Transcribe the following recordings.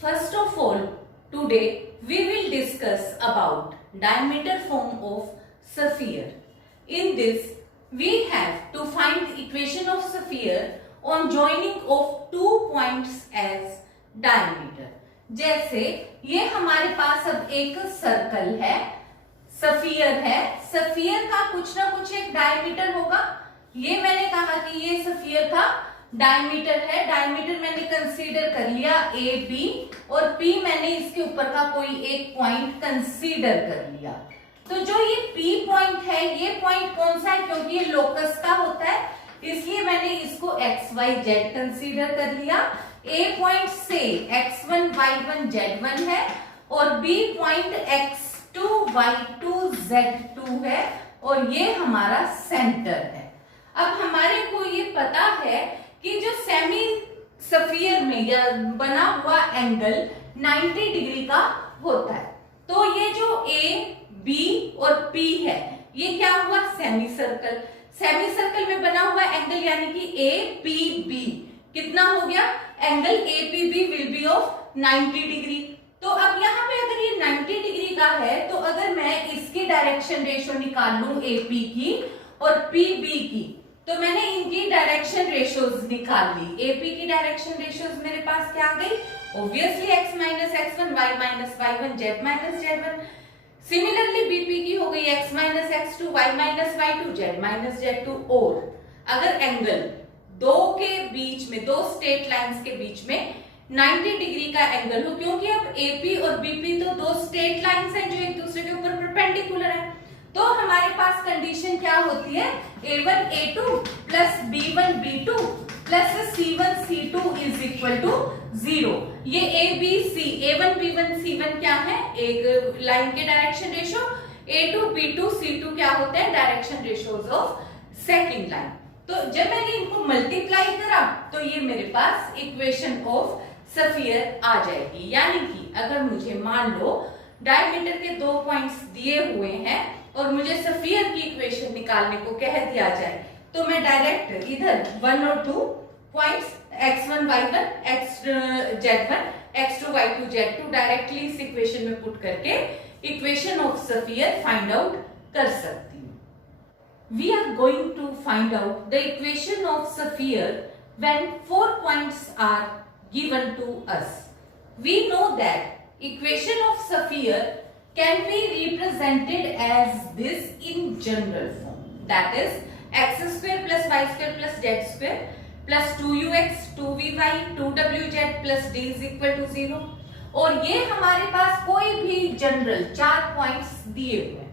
First of all, today we will discuss about diameter form of sphere. In this, we have to find the equation of sphere on joining of two points as diameter. जैसे ये हमारे पास अब एक circle है, sphere है, sphere का कुछ ना कुछ एक डायमीटर होगा. ये मैंने कहा कि ये स्फीयर का डायमीटर है. डायमीटर मैंने कंसीडर कर लिया ए बी, और पी मैंने इसके ऊपर का कोई एक पॉइंट कंसीडर कर लिया. तो जो ये पी पॉइंट है, ये पॉइंट कौन सा है? क्योंकि ये लोकस का होता है, इसलिए मैंने इसको एक्स वाई जेड कंसीडर कर लिया. ए पॉइंट से x1 y1 z1 है, और B point x2 y2 z2 है, और ये हमारा सेंटर है. अब हमारे को ये पता है कि जो सेमी स्फीयर में या बना हुआ एंगल 90 डिग्री का होता है. तो ये जो ए बी और पी है, ये क्या हुआ? Semi circle. सेमी सर्कल में बना हुआ एंगल यानी कि ए पी बी कितना हो गया? Angle A P B will be of 90 degree. तो अब यहाँ पे अगर ये 90 डिग्री का है, तो अगर मैं इसकी डायरेक्शन रेशियो निकाल लूं ए पी की और पी बी की, तो मैंने इनकी डायरेक्शन रेशियोज निकाल ली. एपी की डायरेक्शन रेशियोज मेरे पास क्या आ गई? Obviously x minus x1 y minus y1 z minus z1. Similarly BP की हो गई x minus x2 y minus y2 z minus z2. और अगर एंगल दो के बीच में, दो स्ट्रेट लाइंस के बीच में 90 डिग्री का एंगल हो, क्योंकि अब एपी और बीपी तो दो स्ट्रेट लाइंस हैं जो एक दूसरे के ऊपर परपेंडिकुलर है, तो हमारे पास कंडीशन क्या होती है? a1 a2 plus b1 b2 plus c1 c2 is equal to 0. ये a b c, a1 b1 c1 क्या है? एक लाइन के direction ratio. a2 b2 c2 क्या होते हैं? Direction ratios of second line. तो जब मैंने इनको मल्टीप्लाई करा, तो ये मेरे पास इक्वेशन ऑफ स्फीयर आ जाएगी. यानी कि अगर मुझे मान लो डायमीटर के दो पॉइंट्स दिए हुए हैं और मुझे स्फीयर की इक्वेशन निकालने को कह दिया जाए, तो मैं डायरेक्ट इधर 1 और 2 points x1 y1 x z1 x2 y2 z2 directly इस इक्वेशन में पुट करके equation of sphere find out कर सकती हूँ. We are going to find out the equation of sphere when 4 points are given to us. We know that equation of sphere can be represented as this in general form, that is x square plus y square plus z square plus 2ux 2vy 2wz plus d is equal to 0. और ये हमारे पास कोई भी general 4 points दिए हुए हैं.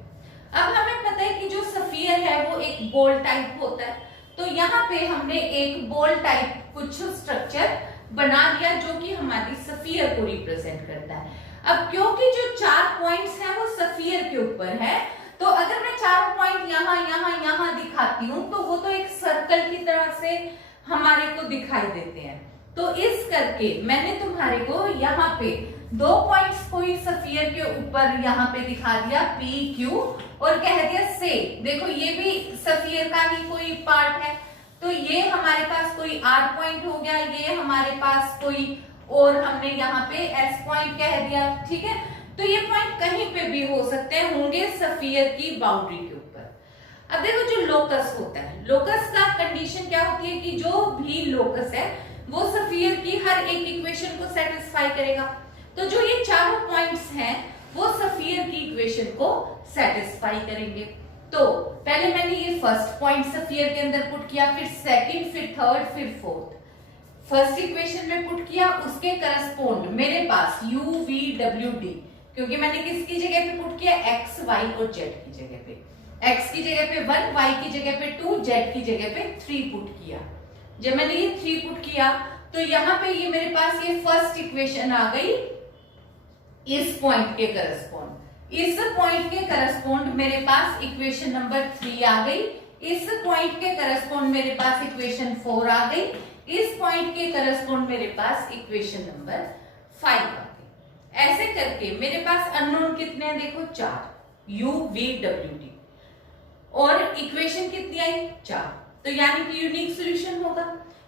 अब हमें पता है कि जो स्फीयर है वो एक बॉल टाइप होता है, तो यहाँ पे हमने एक बॉल टाइप कुछ स्ट्रक्चर बना दिया जो कि हमारी स्फीयर को रिप्रेजेंट करता है. अब क्योंकि जो 4 पॉइंट्स हैं वो स्फीयर के ऊपर है, तो अगर मैं 4 पॉइंट यहाँ यहाँ यहाँ दिखाती हूँ, तो वो तो एक सर्कल की तरह से हमारे को दिखाई देते हैं. तो इस करके मैंने तुम्हारे को यहाँ पे 2 पॉइंट्स कोई स्फीयर के ऊपर यहाँ पे दिखा दिया P Q, और कह दिया से देखो ये भी स्फीयर का ही कोई पार्ट है, तो ये हमारे पास कोई R पॉइंट हो गया, ये हमारे पास कोई, और हमने यहाँ पे S पॉइंट कह दिया. ठीक है, तो ये पॉइंट कहीं पे भी हो सकते हैं, होंगे स्फीयर की बाउंड्री के ऊपर. अब देखो जो लोकस होता है, लोकस का कंडीशन क्या होती है कि जो भी लोकस है वो स्फीयर की हर एक इक्वेशन को सेटिस्फाई करेगा. तो जो ये चारों पॉइंट्स हैं वो स्फीयर की इक्वेशन को सेटिस्फाई करेंगे. तो पहले मैंने ये फर्स्ट पॉइंट स्फीयर के अंदर पुट किया, फिर सेकंड, फिर थर्ड, फिर फोर्थ. फर्स्ट इक्वेशन में पुट किया, उसके करस्पॉन्ड मेरे पास u v w d, क्योंकि मैंने किसकी जगह पे पुट किया? x y और z की जगह पे. x की जगह पे 1, y की जगह पे 2, z की जगह पे 3 पुट किया. जब मैंने ये 3 पुट किया, तो यहाँ पे ये मेरे पास ये फर्स्ट इक्वेशन आ गई इस पॉइंट के करस्पॉन्ड. इस पॉइंट के करस्पॉन्ड मेरे पास इक्वेशन नंबर 3 आ गई. इस पॉइंट के करस्पॉन्ड मेरे पास इक्वेशन 4 आ गई. इस पॉइंट के करस्पॉन्ड मेरे पास इक्वेशन नंबर 5 आ गई. ऐसे करके मेरे पास अननोन कितने हैं? देखो 4, u v w d, और इक्वेशन कितनी आई? 4. तो यानी कि यूनिक सॉल्यूशन होगा.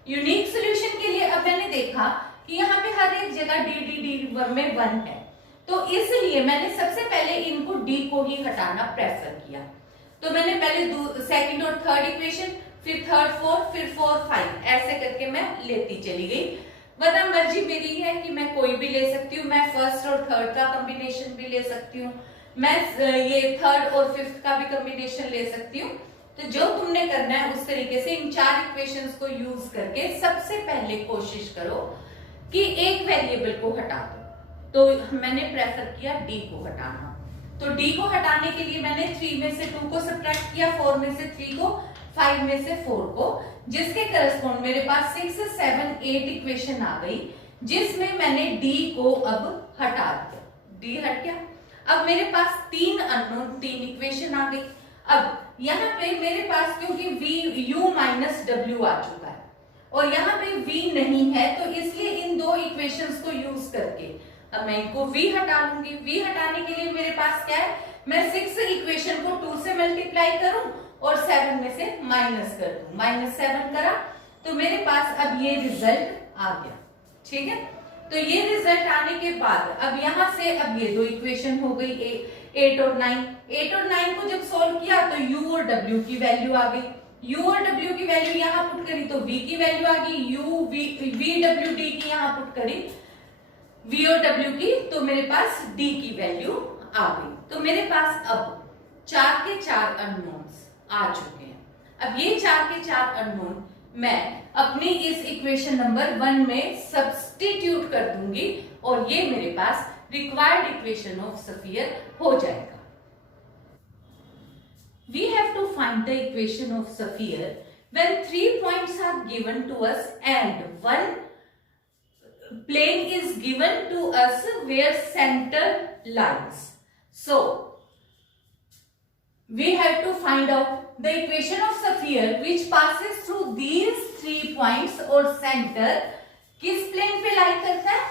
यूनिक सॉल्यूशन के लिए अब मैंने देखा कि यहाँ पे हर एक जगह डी डी डी में 1 है, तो इसलिए मैंने सबसे पहले इनको डी को ही हटाना प्रेफर किया। तो मैंने पहले सेकंड और थर्ड इक्वेशन, फिर थर्ड फोर्थ, फिर 4 5 ऐसे करके मैं लेती चली गई। वरना मर्जी मेरी है कि मैं कोई भी ले सकती हूँ, मैं फर्स्ट और थर्ड का कॉम्बिनेशन भी ले सकती हूँ, मैं ये थर्ड और फिफ्थ का भी कॉम्बिनेशन ले सकती हूँ। तो जो तुमने करना है उस तरीके से इन 4 इक्वेशंस को यूज करके सबसे पहले कोशिश करो कि एक वेरिएबल को हटा दो। तो मैंने प्रेफर किया डी को हटाना। तो डी को हटाने के लिए मैंने 3 में से 2 को सब्ट्रैक्ट किया, 4 में से 3 को, 5 में से 4 को, जिसके करस्पॉन्ड मेरे पास 6 7 8 इक्वेशन आ गई, जिसमें मैंने डी को अब हटा दिया। डी हट गया। अब मेरे पास 3 अननोन 3 इक्वेशन आ गई। अब यहाँ पे मेरे पास क्योंकि v u माइनस w आ चुका है और यहाँ पे v नहीं है, तो इसलिए इन 2 इक्वेशंस को यूज करके अब मैं इनको v हटा लूंगी। v हटाने के लिए मेरे पास क्या है, मैं 6 इक्वेशन को 2 से मल्टीप्लाई करूं और 7 में से माइनस कर दूं। -7 करा तो मेरे पास अब ये रिजल्ट आ गया। ठीक है, तो ये रिजल्ट आने के बाद अब यहां से अब ये 2 इक्वेशन हो गई, 8 और 9। 8 और 9 को जब सोल्व किया तो u और w की वैल्यू आ गई। u और w की वैल्यू यहाँ पुट करी तो v की वैल्यू आ गई, u v w d की यहाँ पुट करी v और w की, तो मेरे पास d की वैल्यू आ गई। तो मेरे पास अब 4 के 4 अननोन्स आ चुके हैं। अब ये 4 के 4 अननोन मैं अपनी इस इक्वेशन नंबर 1 में सब्स्टिट्यूट कर दूंगी और ये मेरे पास रिक्वायर्ड इक्वेशन ऑफ स्फीयर हो जाएगा। We have to find the equation of sphere when 3 points are given to us and one plane is given to us where center lies. So we have to find out the equation of sphere which passes through these 3 points और center किस plane पे लाई करता है,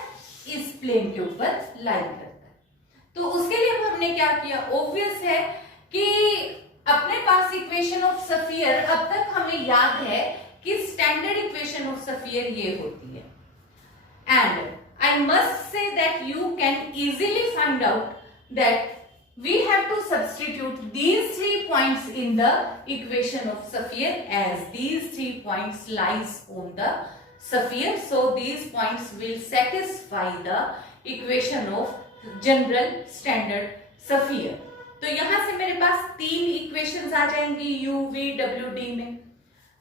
इस plane के ऊपर लाई करता है। तो उसके लिए हमने क्या किया, ऑब्वियस है कि अपने पास इक्वेशन ऑफ स्फीयर अब तक हमें याद है कि स्टैंडर्ड इक्वेशन ऑफ स्फीयर ये होती है। And I must say that you can easily find out that we have to substitute these 3 points in the equation of sphere as these 3 points lies on the sphere, so these points will satisfy the equation of general standard sphere. तो यहां से मेरे पास 3 equations आ जाएंगी u v w d में।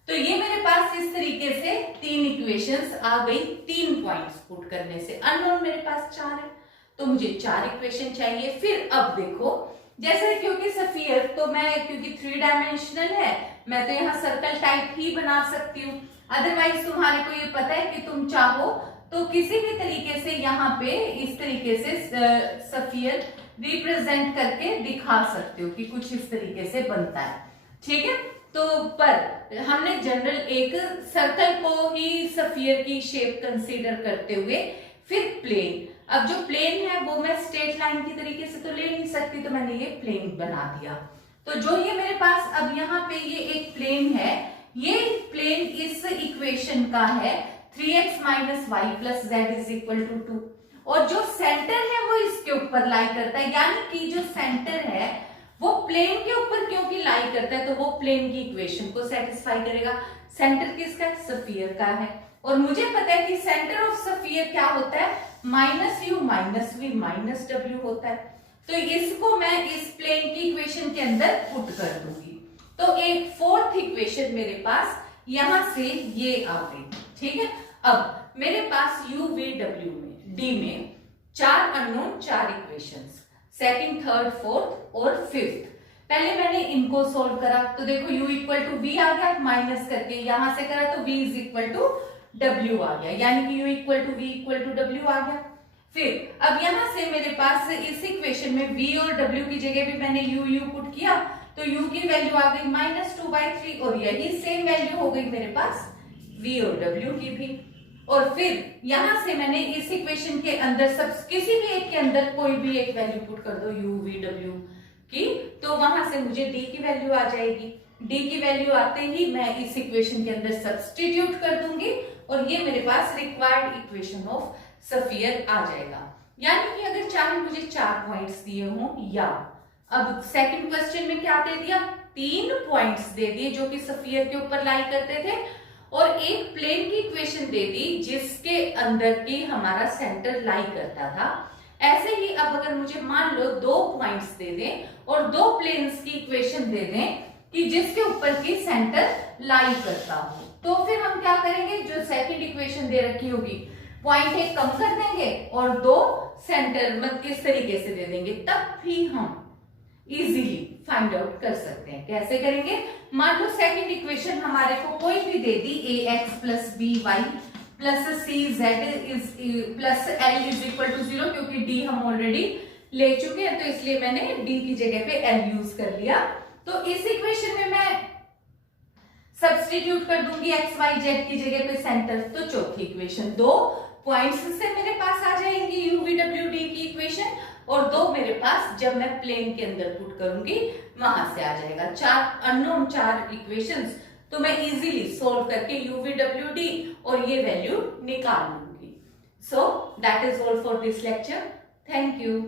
तो ये मेरे पास इस तरीके से 3 इक्वेशंस आ गई 3 पॉइंट्स पुट करने से। अननोन मेरे पास 4 है तो मुझे 4 इक्वेशन चाहिए। फिर अब देखो, जैसे क्योंकि स्फीयर तो मैं क्योंकि 3 डायमेंशनल है, मैं तो यहाँ सर्कल टाइप ही बना सकती हूँ। अदरवाइज तुम्हारे को ये पता है कि तुम चाहो तो किसी भी तरीके से यहाँ पे इस तरीके से स्फीयर रिप्रेजेंट करके दिखा सकते हो कि कुछ इस तरीके से बनता है। ठीक है, तो पर हमने जनरल एक सर्कल को ही स्फीयर की शेप कंसीडर करते हुए फिर प्लेन, अब जो प्लेन है वो मैं स्ट्रेट लाइन की तरीके से तो ले नहीं सकती, तो मैंने ये प्लेन बना दिया। तो जो ये मेरे पास अब यहाँ पे ये एक प्लेन है, ये प्लेन इस इक्वेशन का है 3x minus y plus z is equal to 2, और जो सेंटर है वो इसके ऊपर लाई करता है, यानी कि जो सेंटर है वो प्लेन के ऊपर क्योंकि लाई करता है तो वो प्लेन की इक्वेशन को सेटिस्फाई करेगा। सेंटर किसका है, स्फीयर का है, और मुझे पता है कि सेंटर ऑफ स्फीयर क्या होता है, minus u minus v minus डब्ल्यू होता है। तो इसको मैं इस प्लेन की इक्वेशन के अंदर पुट कर दूंगी। तो एक 4th इक्वेशन मेरे पास यहां से ये आ गई। ठीक है, अब मेरे पास u v w में d में 4 unknown 4 equations, second third fourth और फिफ्थ। पहले मैंने इनको सोल्व करा तो देखो u इक्वल टू v आ गया, माइनस करके यहां से करा तो v is equal to w आ गया, यानी कि u equal to v equal to w आ गया। फिर अब यहां से मेरे पास इस इक्वेशन में v और w की जगह भी मैंने u पुट किया तो u की वैल्यू आ गई -2/3, और यही सेम वैल्यू हो गई मेरे पास v और w की भी। और फिर यहां से मैंने इस इक्वेशन के अंदर सब किसी भी एक के अंदर कोई भी एक वैल्यू पुट कर दो u v w की, तो वहां से मुझे d की वैल्यू आ जाएगी। d की वैल्यू आते ही मैं इस इक्वेशन के अंदर सब्स्टिट्यूट कर दूंगी और ये मेरे पास रिक्वायर्ड इक्वेशन ऑफ स्फीयर आ जाएगा। यानी कि अगर चाहे मुझे 4 पॉइंट्स दिए हों, या अब सेकंड क्वेश्चन में क्या दे दिया, 3 पॉइंट्स दे दिए जो कि स्फीयर के ऊपर लाई करते थे, और एक प्लेन की इक्वेशन दे दी जिसके अंदर की हमारा सेंटर लाई करता था। ऐसे ही अब अगर मुझे मान लो 2 पॉइंट्स दे दें और 2 प्लेन्स की इक्वेशन दे दें कि जिसके ऊपर की सेंटर लाई करता हो, तो फिर हम क्या करेंगे, जो सेकंड इक्वेशन दे रखी होगी पॉइंट एक कम कर देंगे और 2 सेंटर मतलब किस तरीके से दे देंगे, तब भी हम इजीली फाइंड आउट कर सकते हैं। कैसे करेंगे, मान लो सेकंड इक्वेशन हमारे को कोई भी दे दी, ax plus b y plus c z is plus l is equal to 0, क्योंकि डी हम ऑलरेडी ले चुके हैं तो इसलिए मैंने डी की जगह पे एल यूज कर लिया। तो इस इक्वेशन में मैं सब्स्टिट्यूट कर दूंगी एक्स वाई जेड की जगह पे सेंटर, तो चौथी इक्वेशन 2 पॉइंट्स से मेरे पास आ जाएंगी यूवीडब्ल्यू डी की इक्वेशन, और 2 मेरे पास जब मैं प्लेन के अंदर पुट करूंगी वहां से आ जाएगा। 4 अननोन 4 इक्वेशंस, तो मैं इजीली सोल्व करके यूवीडब्ल्यू डी और ये वैल्यू निकाल लूंगी। So that is all for this lecture. Thank you.